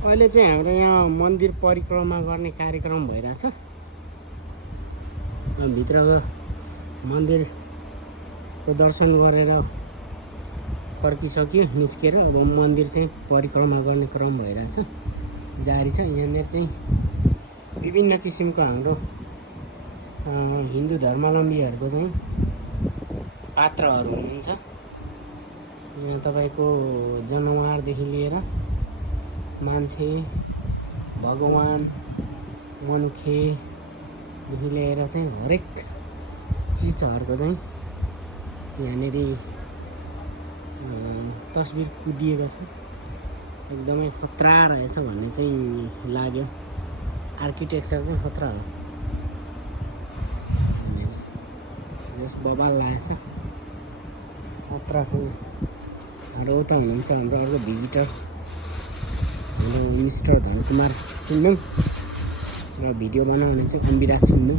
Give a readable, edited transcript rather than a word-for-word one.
अहिले चाहिँ हाम्रो यहाँ मन्दिर परिक्रमा गर्ने कार्यक्रम भइरहेछ। भित्रको मन्दिरको दर्शन गरेर फर्किसक्यो, निस्केर अब मन्दिर चाहिँ परिक्रमा गर्ने क्रम भइरहेछ, जारी छ। यहाँनिर चाहिँ विभिन्न किसिमको हाम्रो हिन्दू धर्मावलम्बीहरूको चाहिँ पात्रहरू हुनुहुन्छ। यहाँ तपाईँको जनावरदेखि लिएर मान्छे, भगवान, मनुखेदेखि लिएर चाहिँ हरेक चिजहरूको चाहिँ यहाँनिर तस्बिर कुदिएको छ। एकदमै खतरा रहेछ भन्ने चाहिँ लाग्यो। आर्किटेक्चर चाहिँ खतरा हो। जस बबाल लागेछ, खतरा छ। अरू उता हुनुहुन्छ हाम्रो अर्को भिजिटर, हाम्रो मिस्टर धनकुमार छिन्दुङ र भिडियो बनाउने चाहिँ अम्बिरा छिन्दुङ।